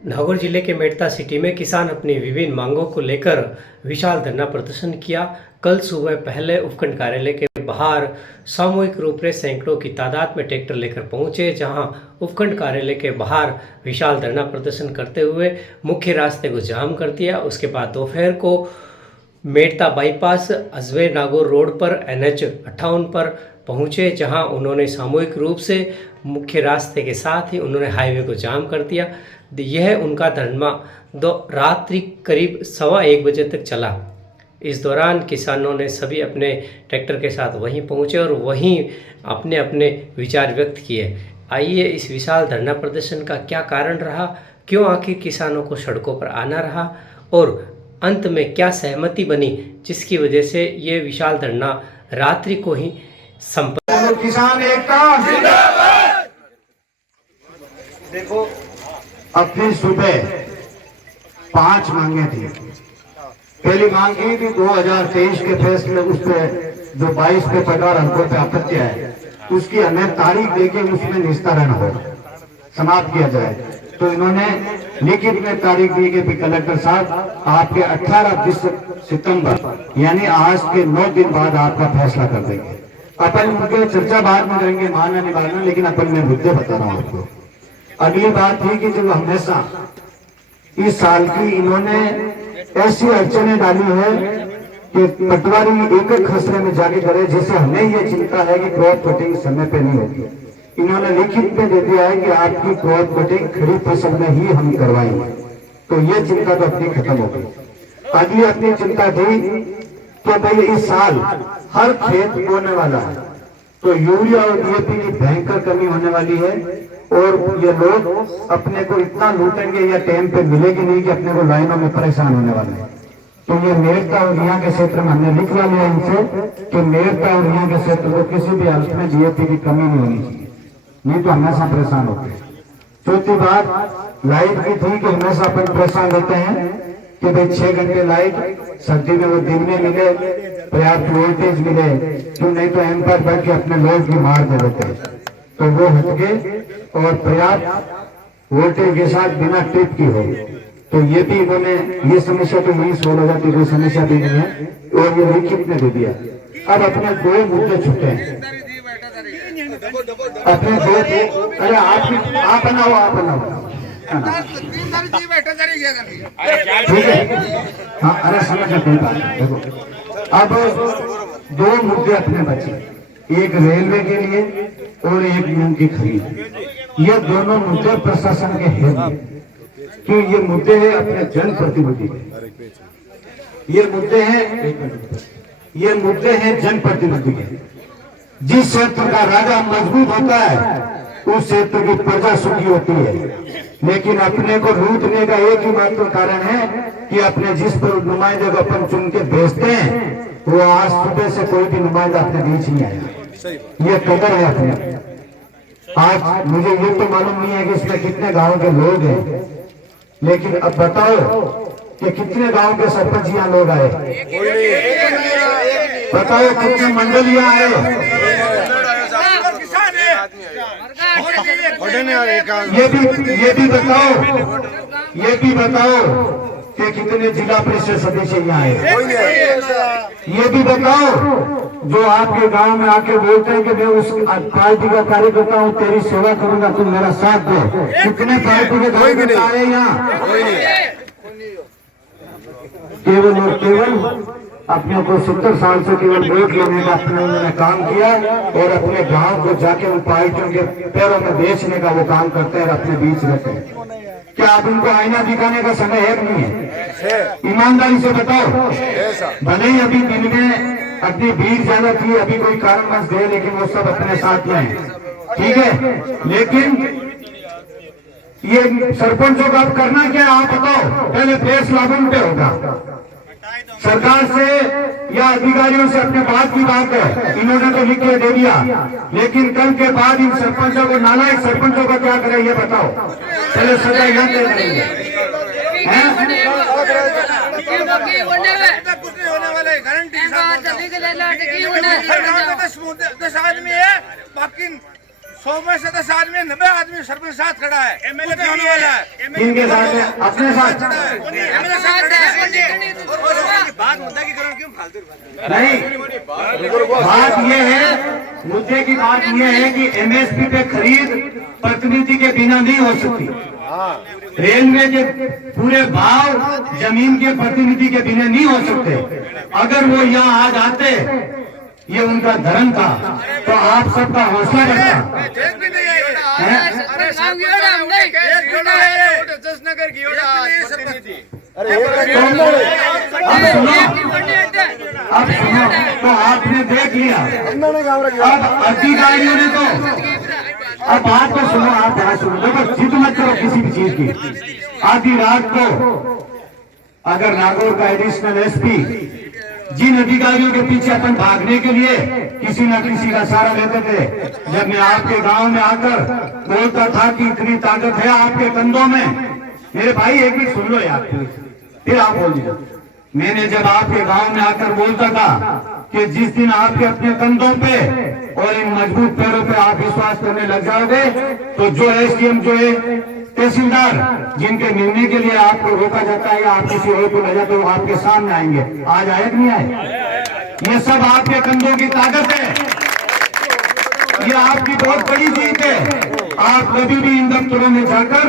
नागौर जिले के मेड़ता सिटी में किसान अपनी विभिन्न मांगों को लेकर विशाल धरना प्रदर्शन किया। कल सुबह पहले उपखंड कार्यालय के बाहर सामूहिक रूप से सैकड़ों की तादाद में ट्रैक्टर लेकर पहुंचे, जहां उपखंड कार्यालय के बाहर विशाल धरना प्रदर्शन करते हुए मुख्य रास्ते को जाम कर दिया। उसके बाद दोपहर को मेड़ता बाईपास अजमेर नागौर रोड पर NH 58 पर पहुंचे, जहां उन्होंने सामूहिक रूप से मुख्य रास्ते के साथ ही उन्होंने हाईवे को जाम कर दिया। यह उनका धरना रात्रि करीब 1:15 बजे तक चला। इस दौरान किसानों ने सभी अपने ट्रैक्टर के साथ वहीं पहुंचे और वहीं अपने अपने विचार व्यक्त किए। आइए इस विशाल धरना प्रदर्शन का क्या कारण रहा, क्यों आखिर किसानों को सड़कों पर आना रहा और अंत में क्या सहमति बनी, जिसकी वजह से ये विशाल धरना रात्रि को ही संपन्न। किसान एकता जिंदाबाद। देखो, अपनी सुबह 5 मांगे थी। पहली मांग की थी 2023 के फैसले, उस पे जो 22 पे पगार अंकों पे आपत्ति है, उसकी हमें तारीख देके उसमें निस्तारण हो, समाप्त किया जाए। तो इन्होंने लिखित में तारीख दी कि कलेक्टर साहब आपके 18 सितंबर यानी आज के 9 दिन बाद आपका फैसला कर देंगे। अपन उनके चर्चा बाद में करेंगे, मानना नहीं मानना, लेकिन अपन मैं मुद्दे बता रहा हूं आपको। अगली बात थी कि जो हमेशा इस साल की इन्होंने ऐसी अड़चने डाली है कि पटवारी एक एक खसरे में जाके करे, जिससे हमें ये चिंता है कि क्रॉप कटिंग समय पे नहीं होती। इन्होंने लिखित में दे दिया है कि आपकी क्रॉप कटिंग खरीफ फसल में ही हम करवाएंगे, तो ये चिंता तो अपनी खत्म हो गई। अगली अपनी चिंता थी कि भाई इस साल हर खेत बोने वाला है, तो यूरिया और DAP की भयंकर कमी होने वाली है और ये लोग अपने को इतना लूटेंगे या टाइम पे मिलेगी नहीं कि अपने को लाइनों में परेशान होने वाले हैं। तो ये मेड़ता और यहाँ के क्षेत्र में हमने लिखवा लिया इनसे कि मेड़ता और यहाँ के क्षेत्र को किसी भी हालत में DAP की कमी नहीं होनी चाहिए, नहीं तो हमेशा परेशान होते हैं। चौथी बात लाइट की थी कि हमेशा अपन परेशान रहते हैं कि भाई 6 घंटे लाइट सर्दी में वो दिन में मिले, पर्याप्त वोल्टेज मिले, क्यों नहीं तो एम्पायर बैठ के अपने लोग की मार दे देते हैं। तो वो हट गए और पर्याप्त वोल्टेज के साथ बिना टिप की हो। तो ये भी इन्होंने, ये समस्या तो यही सोल्व हो जाती, कोई समस्या भी नहीं है, और ये लिखित में दे दिया। अब अपने 2 मुद्दे छूटे हैं, अपने 2, अरे आप बनाओ ठीक है। हाँ, अरे समझ कोई बात नहीं। देखो, अब 2 मुद्दे अपने बचे, एक रेलवे के लिए और एक मूंग की खरीद। ये दोनों मुद्दे प्रशासन के हैं, क्यों ये मुद्दे हैं अपने जनप्रतिनिधि के, ये मुद्दे हैं जनप्रतिनिधि के। जिस क्षेत्र का राजा मजबूत होता है उस क्षेत्र की प्रजा सुखी होती है, लेकिन अपने को लूटने का एक ही मात्र कारण है कि अपने जिस पर नुमाइंदे को अपन चुन के भेजते हैं, वो आज सुबह से कोई भी नुमाइंदा अपने बीच नहीं आया। ये कदर है अपने। आज मुझे ये तो मालूम नहीं है कि इसमें कितने गांव के लोग हैं, लेकिन अब बताओ कि कितने गांव के सरपंच यहाँ लोग आए, बताओ कितने मंडलियां आए, ये भी बताओ कि कितने जिला परिषद सदस्य यहाँ आए, ये भी बताओ जो आपके गांव में आके बोलते हैं कि मैं उस पार्टी का कार्यकर्ता हूँ, तेरी सेवा करूंगा, तुम मेरा साथ दो। कितने पार्टी के कार्यकर्ता आए यहाँ? केवल और केवल अपने को 70 साल से केवल वोट लेने का अपने उन्होंने काम किया और अपने गांव को जाके उन पार्टियों के पैरों में बेचने का वो काम करते हैं और अपने बीच रहते हैं। क्या आप उनको आईना दिखाने का समय है नहीं है? ईमानदारी से बताओ। भले ही अभी दिन में अपनी भीड़ ज्यादा थी, अभी कोई कारणवश गए, लेकिन वो सब अपने साथ में है, ठीक है। लेकिन ये सरपंचों का अब करना क्या है आप बताओ? पहले फैसला उन पे होगा, सरकार से या अधिकारियों से अपने बात की बात है, इन्होंने तो लिख के दे दिया, लेकिन कल के बाद इन सरपंचों को, नालायक सरपंचों का क्या करें ये बताओ? पहले सजा यहाँ दे देंगे, गारंटी 10 आदमी है, बाकी 100 में से 10 आदमी 90 आदमी सरपंच साथ खड़ा है, एमएलए भी होने वाला है, इनके साथ है, अपने साथ एमएलए साथ खड़ा है। बात मुद्दा की करो, क्यों फालतू नहीं, बात ये है, मुद्दे की बात ये है कि एमएसपी पे खरीद प्रतिनिधि के बिना नहीं हो सकती। रेलवे के पूरे भाव जमीन के प्रतिनिधि के बिना नहीं हो सकते। अगर वो यहाँ आ जाते, ये उनका धर्म था, तो आप सबका हौसला रहता। अब सुनो, तो आपने देख लिया। अब अधिकारियों ने तो, अब बात को सुनो, आप बात सुनो, देखो जिद मत करो किसी भी चीज की। आधी रात को अगर नागौर का एडिशनल एसपी जिन अधिकारियों के पीछे अपन भागने के लिए किसी न किसी का सहारा लेते थे, जब मैं आपके गांव में आकर बोलता था कि इतनी ताकत है आपके कंधों में, मेरे भाई एक मिनट सुन लो यार, फिर आप बोल दीजिए। मैंने जब आपके गांव में आकर बोलता था कि जिस दिन आपके अपने कंधों पे और इन मजबूत पैरों पे आप विश्वास करने लग जाओगे, तो जो एसडीएम, जो है तहसीलदार, जिनके मिलने के लिए आपको रोका जाता है या आप किसी और को ले जाते हो, वो आपके सामने आएंगे। आज आए कि नहीं आए? ये सब आपके कंधों की ताकत है, ये आपकी बहुत बड़ी जीत है। आप कभी भी इन दफ्तरों में जाकर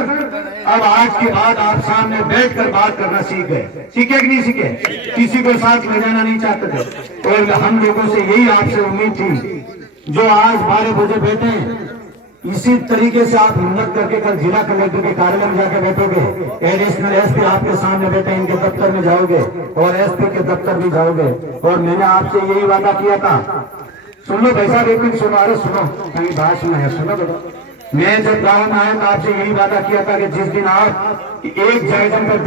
अब आज के बाद आप सामने बैठकर बात करना सीख गए। सीखे कि नहीं सीखे? किसी को साथ ले जाना नहीं चाहते थे, और हम लोगों से यही आपसे उम्मीद थी। जो आज 12 बजे बैठे हैं, इसी तरीके से आप हिम्मत करके कल जिला कलेक्टर के कार्यालय में जाकर बैठोगे, एडिशनल एसपी आपके सामने बैठे, इनके दफ्तर में जाओगे और एसपी के दफ्तर भी जाओगे। और मैंने आपसे यही वादा किया था, सुन लो भाई साहब, एक मिनट सुनो, अरे सुनो, कहीं बात सुना है, सुनो बेटा। मैं जब गांव में आया तो आपसे यही वादा किया था कि जिस दिन आप एक जगह पर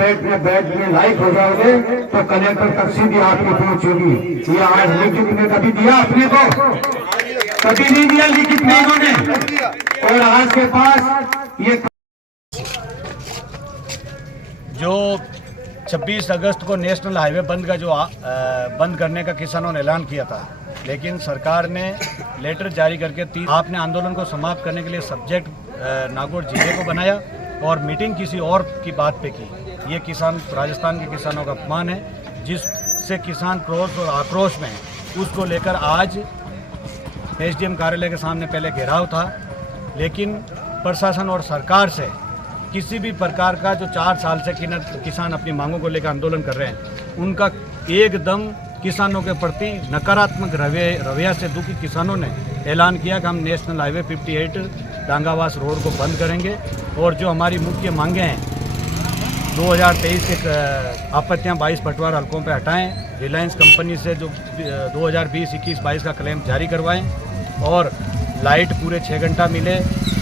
बैठने लायक हो जाओगे, तो कलेक्टर तक सीधी आपकी पहुंच होगी। ये आज लिखित में कभी दिया अपने को? कभी नहीं दिया लिखित में इन्होंने। और आज के पास ये जो 26 अगस्त को नेशनल हाईवे बंद का जो बंद करने का किसानों ने ऐलान किया था, लेकिन सरकार ने लेटर जारी करके आपने आंदोलन को समाप्त करने के लिए सब्जेक्ट नागौर जिले को बनाया और मीटिंग किसी और की बात पे की। ये किसान, राजस्थान के किसानों का अपमान है, जिससे किसान क्रोध और आक्रोश में है। उसको लेकर आज एसडीएम कार्यालय के सामने पहले घेराव था, लेकिन प्रशासन और सरकार से किसी भी प्रकार का, जो 4 साल से किसान अपनी मांगों को लेकर आंदोलन कर रहे हैं, उनका एकदम किसानों के प्रति नकारात्मक रवैया से दुखी किसानों ने ऐलान किया कि हम नेशनल हाईवे 58 डांगावास रोड को बंद करेंगे। और जो हमारी मुख्य मांगें हैं, 2023 के आपत्तियां 22 पटवार हल्कों पर हटाएं, रिलायंस कंपनी से जो 2020-21-22 का क्लेम जारी करवाएं, और लाइट पूरे 6 घंटा मिले।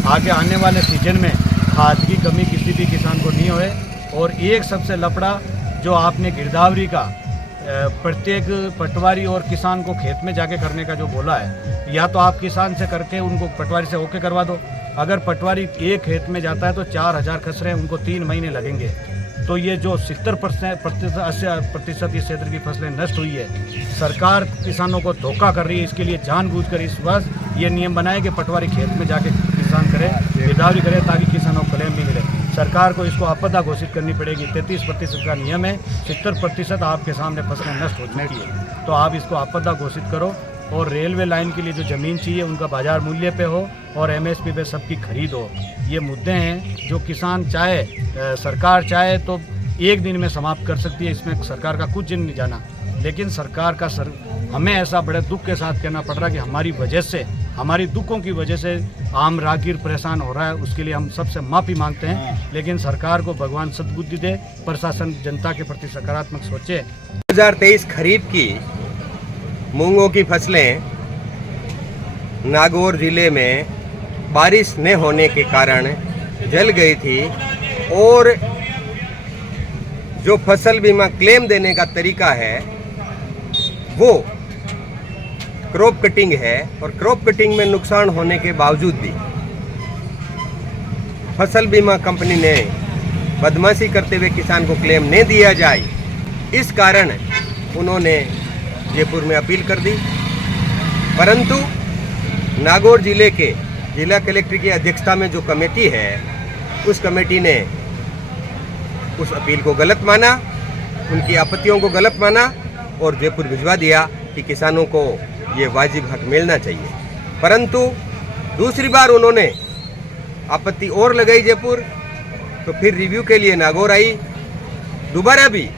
आगे आने वाले सीजन में खाद की कमी किसी भी किसान को नहीं होए। और एक सबसे लफड़ा जो आपने गिरदावरी का प्रत्येक पटवारी और किसान को खेत में जाके करने का जो बोला है, या तो आप किसान से करके उनको पटवारी से होके करवा दो। अगर पटवारी एक खेत में जाता है तो 4000 खसरे, उनको 3 महीने लगेंगे। तो ये जो 70% 80% इस क्षेत्र की फसलें नष्ट हुई है, सरकार किसानों को धोखा कर रही है। इसके लिए जानबूझकर इस वर्ष ये नियम बनाए कि पटवारी खेत में जाके किसान करे, गिरदावरी करे, ताकि किसानों को क्लेम भी मिले। सरकार को इसको आपदा घोषित करनी पड़ेगी। 33% का नियम है, 70% आपके सामने फसलें नष्ट हो चुकी है, तो आप इसको आपदा घोषित करो। और रेलवे लाइन के लिए जो ज़मीन चाहिए उनका बाजार मूल्य पे हो और एमएसपी पे सबकी खरीद हो। ये मुद्दे हैं जो किसान चाहे, सरकार चाहे तो एक दिन में समाप्त कर सकती है, इसमें सरकार का कुछ दिन नहीं जाना। लेकिन सरकार का हमें ऐसा बड़े दुख के साथ कहना पड़ रहा है कि हमारी वजह से, हमारी दुखों की वजह से आम राहगीर परेशान हो रहा है। उसके लिए हम सबसे माफ़ी मांगते हैं, लेकिन सरकार को भगवान सद्बुद्धि दे, प्रशासन जनता के प्रति सकारात्मक सोचे। 2023 खरीफ की मूंगों की फसलें नागौर जिले में बारिश न होने के कारण जल गई थी, और जो फसल बीमा क्लेम देने का तरीका है वो क्रॉप कटिंग है, और क्रॉप कटिंग में नुकसान होने के बावजूद भी फसल बीमा कंपनी ने बदमाशी करते हुए किसान को क्लेम नहीं दिया जाए, इस कारण उन्होंने जयपुर में अपील कर दी। परंतु नागौर जिले के जिला कलेक्टर की अध्यक्षता में जो कमेटी है, उस कमेटी ने उस अपील को गलत माना, उनकी आपत्तियों को गलत माना और जयपुर भिजवा दिया कि किसानों को ये वाजिब हक मिलना चाहिए। परंतु दूसरी बार उन्होंने आपत्ति और लगाई जयपुर, तो फिर रिव्यू के लिए नागौर आई। दोबारा भी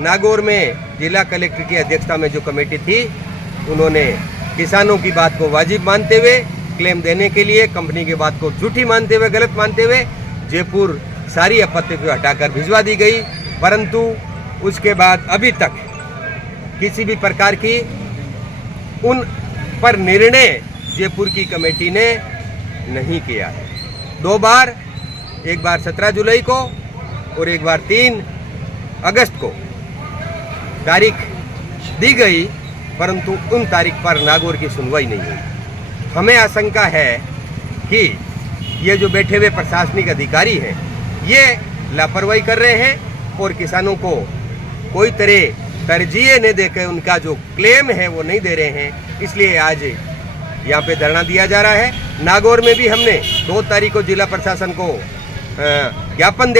नागौर में जिला कलेक्टर की अध्यक्षता में जो कमेटी थी, उन्होंने किसानों की बात को वाजिब मानते हुए क्लेम देने के लिए कंपनी की बात को झूठी मानते हुए, गलत मानते हुए जयपुर सारी आपत्ति को हटाकर भिजवा दी गई। परंतु उसके बाद अभी तक किसी भी प्रकार की उन पर निर्णय जयपुर की कमेटी ने नहीं किया है। 2 बार, एक बार 17 जुलाई को और एक बार 3 अगस्त को तारीख दी गई, परंतु उन तारीख पर नागौर की सुनवाई नहीं हुई। हमें आशंका है कि ये जो बैठे हुए प्रशासनिक अधिकारी हैं, ये लापरवाही कर रहे हैं और किसानों को कोई तरह तरजीह नहीं देकर उनका जो क्लेम है वो नहीं दे रहे हैं। इसलिए आज यहाँ पे धरना दिया जा रहा है। नागौर में भी हमने 2 तारीख को जिला प्रशासन को ज्ञापन